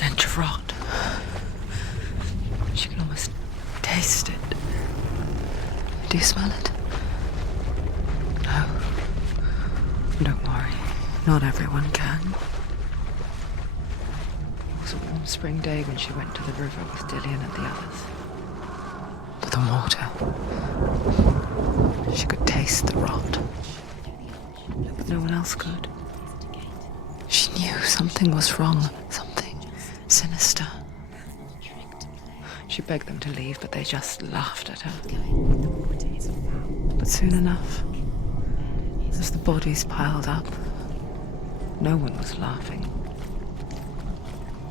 stench of rot. She can almost taste it. Do you smell it? No. Don't worry. Not everyone can. It was a warm spring day when she went to the river with Dillian and the others. To the water. She could taste the rot. But no one else could. She knew something was wrong. Something sinister. She begged them to leave, but they just laughed at her. But soon enough, as the bodies piled up, no one was laughing.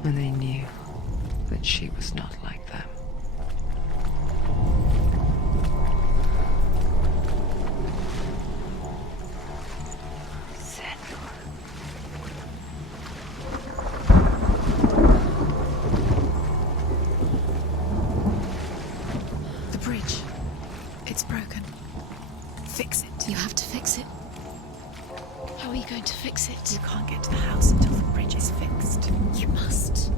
And they knew that she was not like them. The bridge. It's broken. Fix it. You have to fix it. How are you going to fix it? You can't get to the house until the bridge is fixed. You must.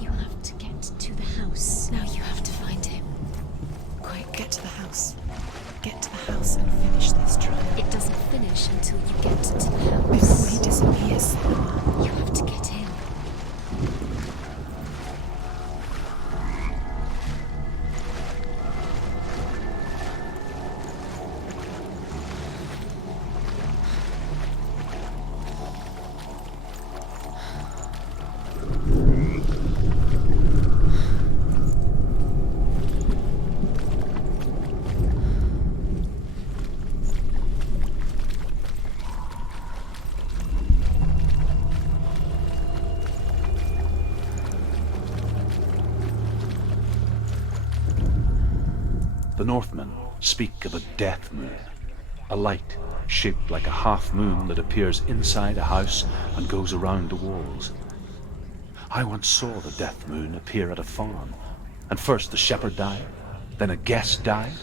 You have to get to the house. Now you have to find him. Quick, get to the house. Get to the house and finish this trial. It doesn't finish until you get to the house. Before he disappears. You have to get in. The Northmen speak of a death moon, a light shaped like a half moon that appears inside a house and goes around the walls. I once saw the death moon appear at a farm, and first the shepherd died, then a guest died,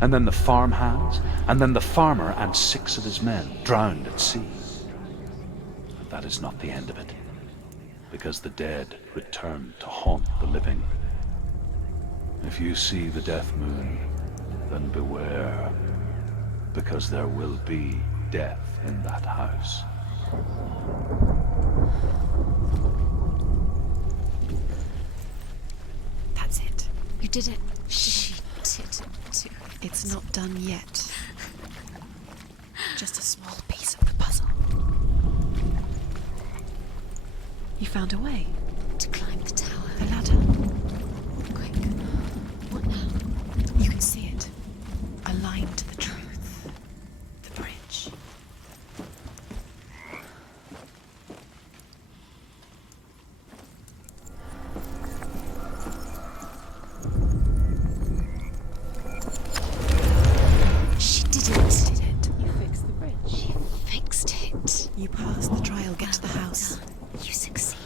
and then the farmhands, and then the farmer and 6 of his men drowned at sea. But that is not the end of it, because the dead return to haunt the living. If you see the death moon, then beware, because there will be death in that house. That's it. You did it. She did it too. It's not done yet. Just a small piece of the puzzle. You found a way. To climb the tower. The ladder. Quick. What now? You can see it. Aligned to the truth. The bridge. She did it. Did it. You fixed the bridge. She fixed it. You passed the trial. Get to the Well house. done. You succeeded.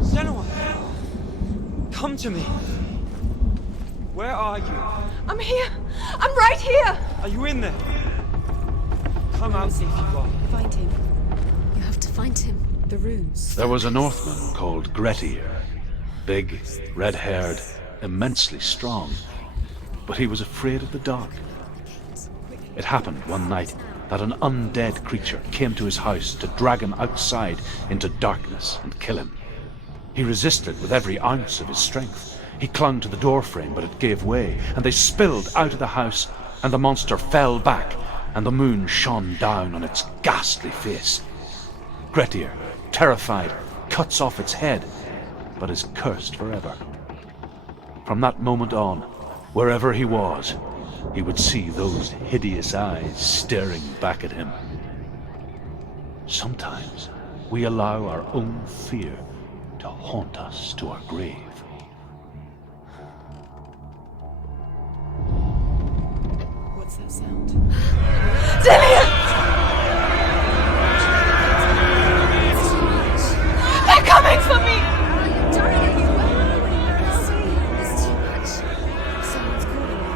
Senua! Come to me! Where are you? I'm here! I'm right here! Are you in there? Come out if you are. Find him. You have to find him. The runes. There was a Northman called Grettir, big, red-haired, immensely strong, but he was afraid of the dark. It happened one night that an undead creature came to his house to drag him outside into darkness and kill him. He resisted with every ounce of his strength. He clung to the doorframe, but it gave way, and they spilled out of the house and the monster fell back, and the moon shone down on its ghastly face. Grettir, terrified, cuts off its head, but is cursed forever. From that moment on, wherever he was, he would see those hideous eyes staring back at him. Sometimes we allow our own fear to haunt us to our grave. What's that sound? Dillian! They're coming for me! It's too much. Someone's calling you.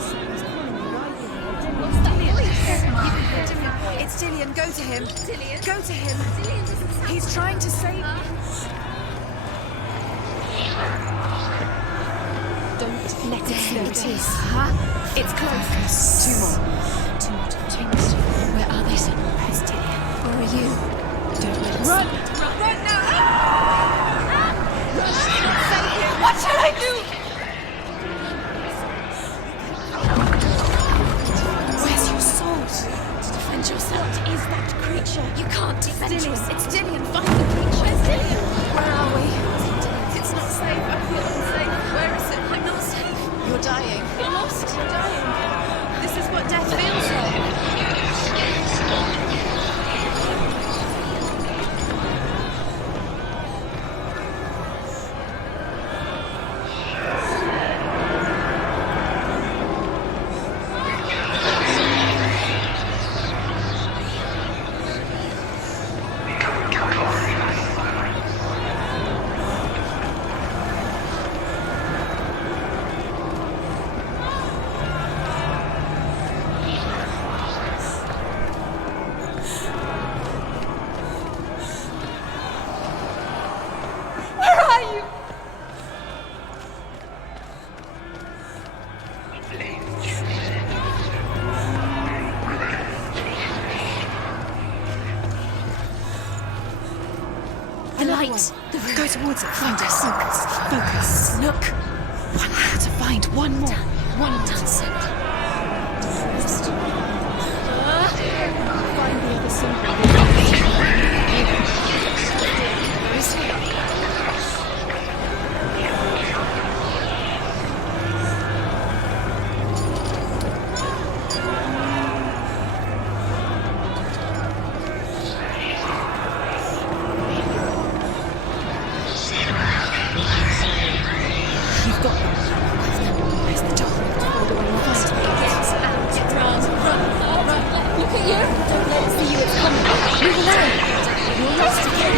Someone's calling you. Why are you? What's that voice? It's Dillian. Go to him. Dillian? Go to him. Dillian doesn't sound... He's trying to save you. Don't let it slip. It is. Huh? It's close. Two more. Two more. Where are they, Senua? It's Dillian. Where are you? Don't let it Run! slip. Run now! What shall I do? Where's your sword? To defend yourself. What is that creature? You can't defend Dillian. yourself. It's Dillian. Find the creature. Where's Dillian? Where are we? It's not safe. I feel unsafe. Where is it? I'm not safe. You're dying. You're lost. You're dying. This is what death feels like. Where are you? The light. The room. Go towards it. Find it. Focus. Focus. Look. One more to find. One more. One more. Dance it. Find the other symbol. Where is he? You've got one. Where's the door? Find the one last. Get out. Run. Look at you. Don't let it see you. It's coming. Move along. You're lost again.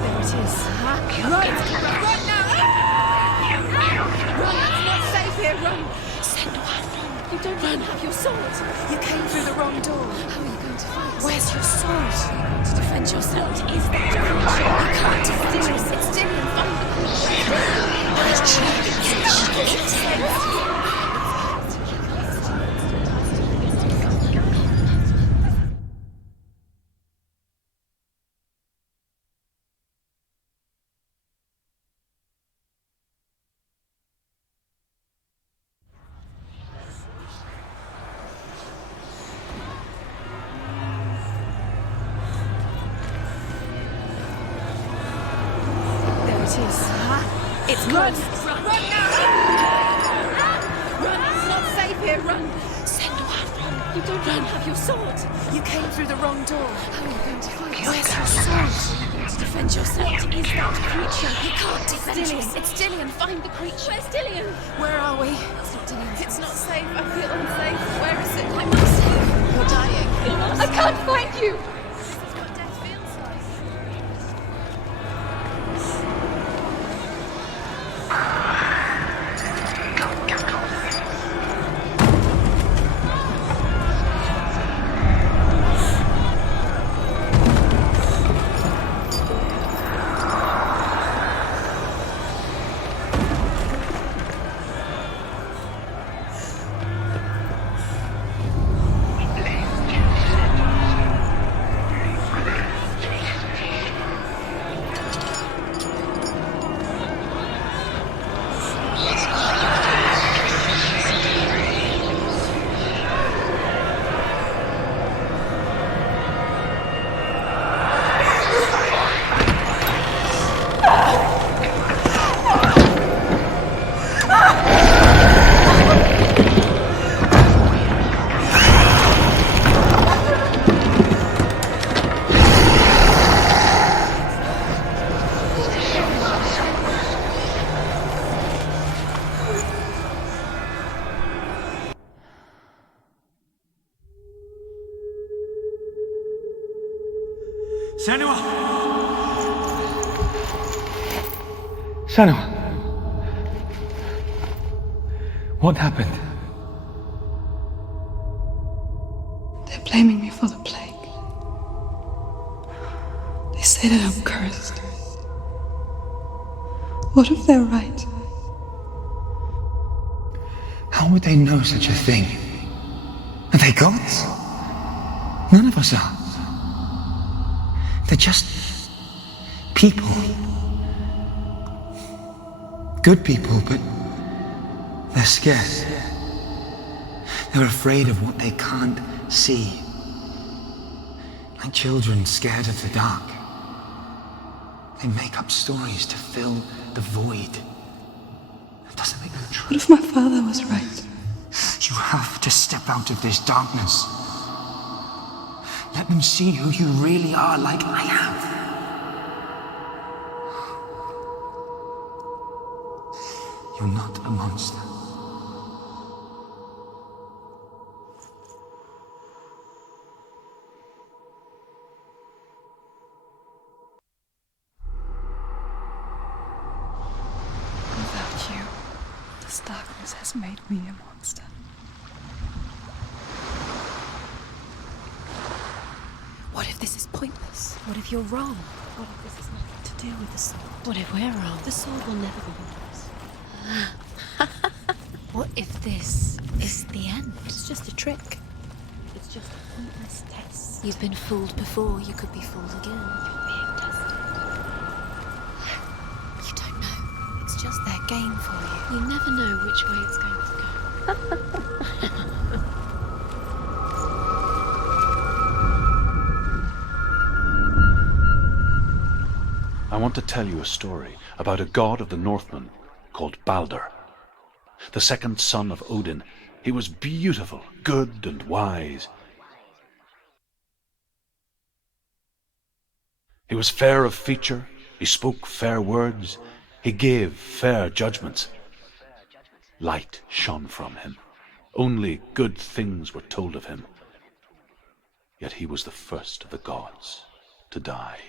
There it is. Run! Run now! Run! It's not safe here. Run! Senua, you don't even have your sword. You came through the wrong door. How are you going to fight? Where's your sword? To defend yourself. What is that creature? You can't defend yourself. It's Dillian. Find the creature. It's safe. There it is. It's close. Run now! Run! It's not safe here. Run! Senua, run. You don't even have your sword. You came through the wrong door. How are you going to fight? Where's your sword? To defend yourself. What is that creature? You can't defend Dillian. yourself. It's Dillian. Find the creature. Where's Dillian? Where are we? It's not Dillian. It's not safe. I feel unsafe. Where is it? I'm not safe. You're dying. You're lost. I can't find you! This is what death feels like. Senua! Senua! What happened? They're blaming me for the plague. They say that I'm cursed. What if they're right? How would they know such a thing? Are they gods? None of us are. They're just people. Good people, but they're scared. They're afraid of what they can't see. Like children scared of the dark. They make up stories to fill the void. That doesn't make them true. What if my father was right? You have to step out of this darkness. Let them see who you really are, like I have. You're not a monster. Without you, this darkness has made me a monster. What if this is pointless? What if you're wrong? What if this has nothing to do with the sword? What if we're wrong? The sword will never be yours. What if this is the end? It's just a trick. It's just a pointless test. You've been fooled before, you could be fooled again. You're being tested. You don't know. It's just their game for you. You never know which way it's going to go. I want to tell you a story about a god of the Northmen called Balder. The second son of Odin, he was beautiful, good and wise. He was fair of feature, he spoke fair words, he gave fair judgments. Light shone from him. Only good things were told of him. Yet he was the first of the gods to die.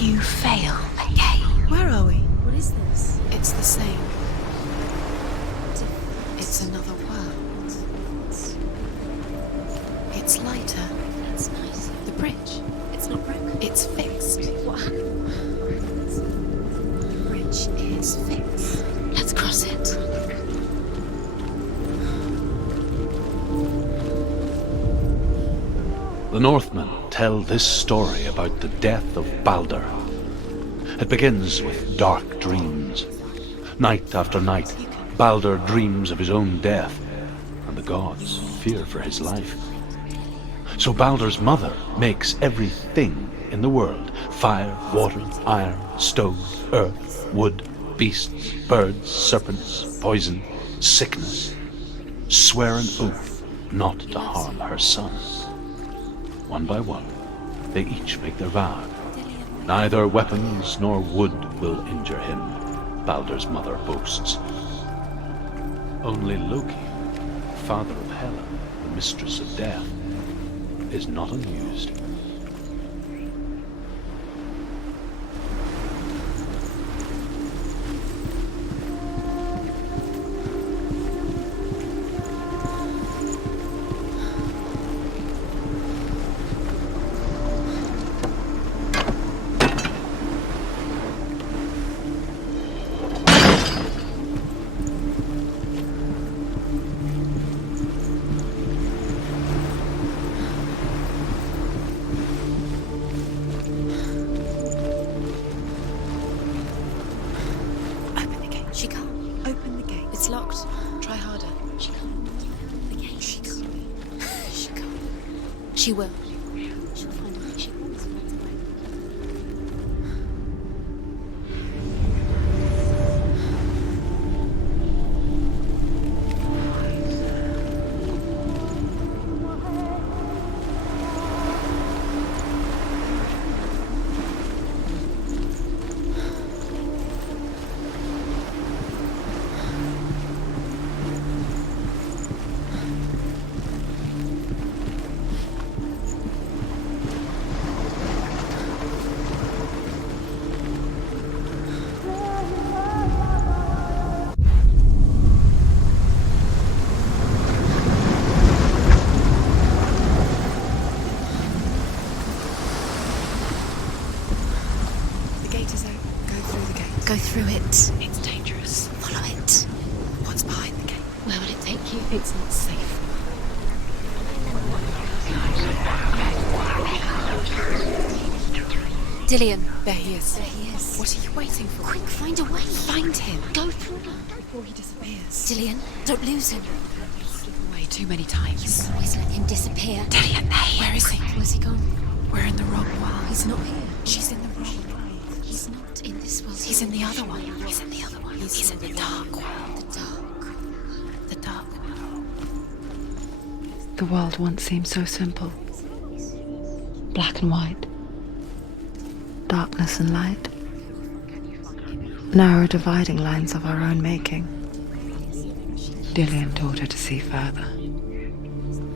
You fail again. Where are we? What is this? It's the same. It's another world. It's lighter. That's nice. The bridge. It's not broken. It's fixed. What happened? The bridge is fixed. Let's cross it. The Northmen tell this story about the death of Balder. It begins with dark dreams. Night after night, Balder dreams of his own death, and the gods fear for his life. So Balder's mother makes everything in the world: fire, water, iron, stone, earth, wood, beasts, birds, serpents, poison, sickness. Swear an oath not to harm her son. One by one, they each make their vow. Neither weapons nor wood will injure him, Balder's mother boasts. Only Loki, father of Hela, the mistress of death, is not amused. It's locked. Try harder. She can't. The gate. She can't. She can't. She will. She'll find a way. She always finds a way. Go through it. It's dangerous. Follow it. What's behind the gate? Where will it take you? It's not safe. Dillian. There he is. There he is. What are you waiting for? Quick, find a way. Find him. Go through. Before he disappears. Dillian, don't lose him. Slip away too many times. Always let him disappear. Dillian, there. Where is he? Where's he gone? We're in the wrong world. He's not here. She's in the wrong. He's not in this world. He's in the other one. He's in the other one. He's in the dark world. The dark. The dark world. The world once seemed so simple. Black and white. Darkness and light. Narrow dividing lines of our own making. Dillian taught her to see further.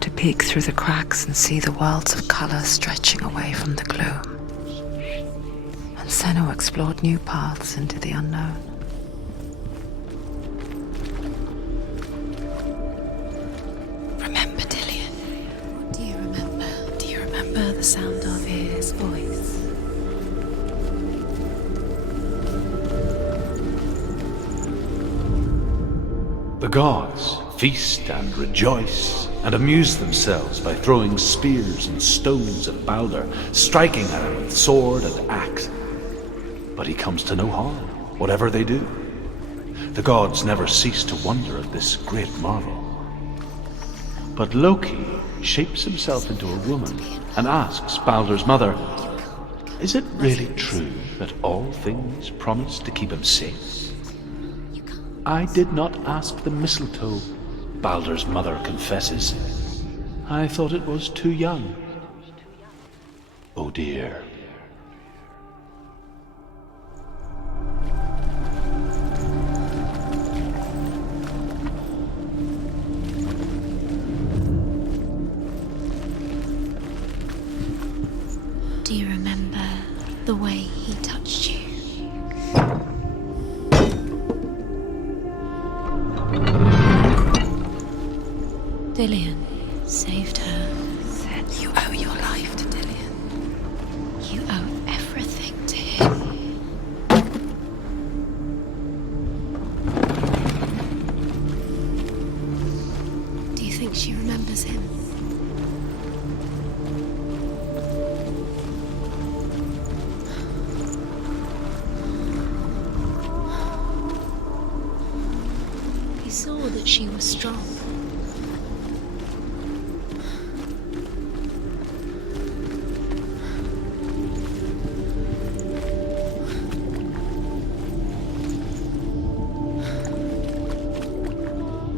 To peek through the cracks and see the worlds of colour stretching away from the gloom. And Senua explored new paths into the unknown. Remember, Dillian? What do you remember? Do you remember the sound of his voice? The gods feast and rejoice and amuse themselves by throwing spears and stones at Balder, striking at him with sword and axe. But he comes to no harm, whatever they do. The gods never cease to wonder at this great marvel. But Loki shapes himself into a woman and asks Balder's mother, "Is it really true that all things promise to keep him safe?" "I did not ask the mistletoe," Balder's mother confesses. "I thought it was too young." Oh dear. Do you remember the way he touched you? Dillian saved her. Said you owe your life to Dillian. You owe everything to him. Do you think she remembers him? He saw that she was strong.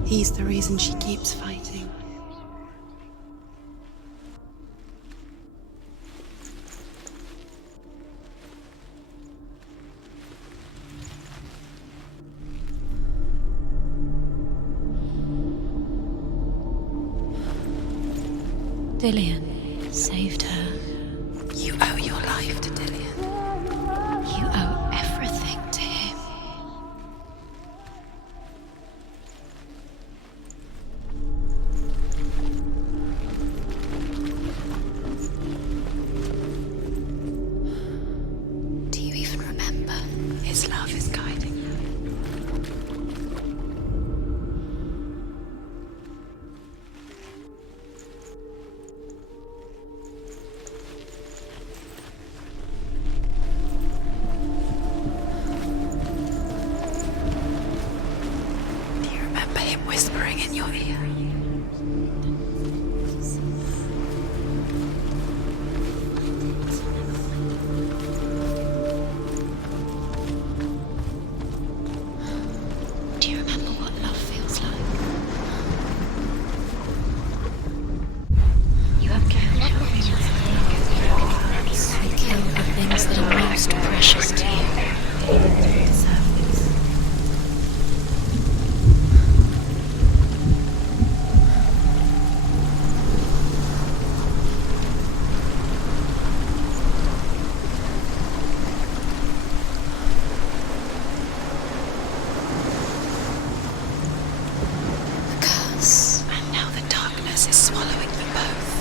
He's the reason she keeps fighting. Dillian saved her. You owe your life to Dillian. You owe everything to him. Do you even remember? His love is guiding you. whispering in your ear. Do you remember what love feels like? You have killed your feelings. You kill the things that are most precious to you. And now the darkness is swallowing them both.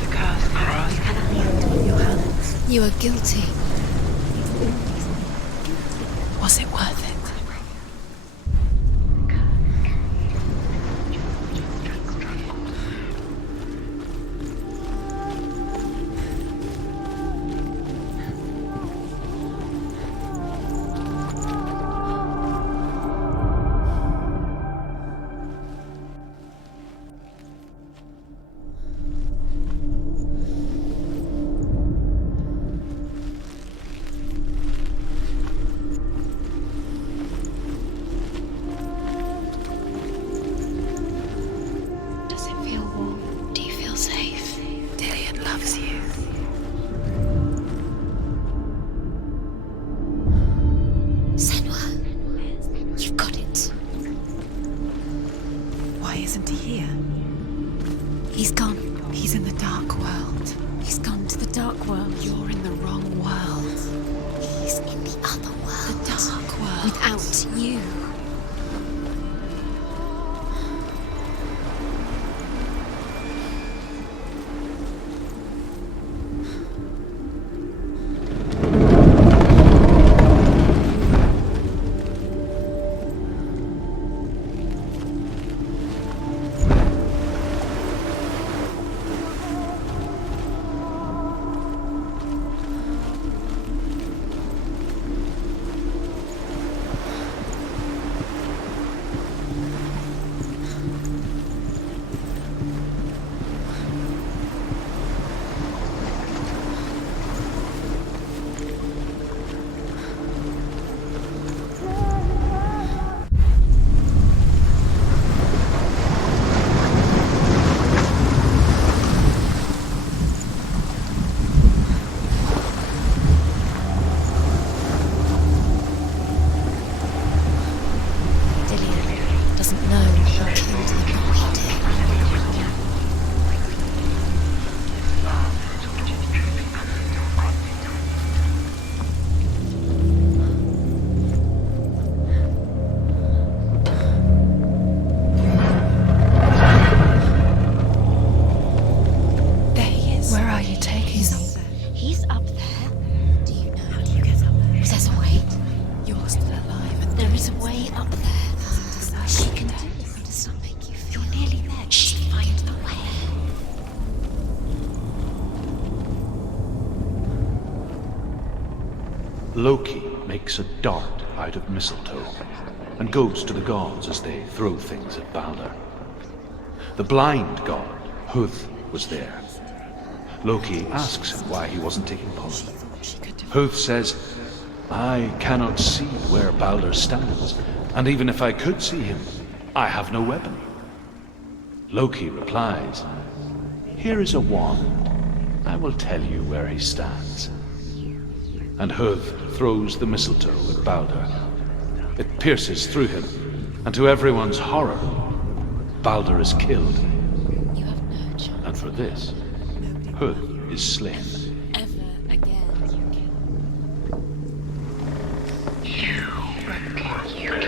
The curse grows in your hands. You are guilty. Was it worth it? Does it feel warm? Do you feel safe? Dillian loves you. Senua, you've got it. Why isn't he here? He's gone. He's in the dark world. He's gone to the dark world. You're in the wrong world. He's in the other world. The dark world. Without you. Dillian doesn't know who killed him, but we did. There he is. Where are you taking me? He's up there. Do you know? How do you get up there? There's a way. You're still alive and There is a way up there. She can do it. Does not make you feel you're nearly there. Just find the way. Loki makes a dart out of mistletoe and goes to the gods as they throw things at Balder. The blind god, Huth, was there. Loki asks him why he wasn't taking part. Huth says, I cannot see where Balder stands, and even if I could see him, I have no weapon. Loki replies, here is a wand. I will tell you where he stands. And Huth throws the mistletoe at Balder. It pierces through him, and to everyone's horror, Balder is killed. You have no chance. And for this, Huth is slain. Ever again. You broke your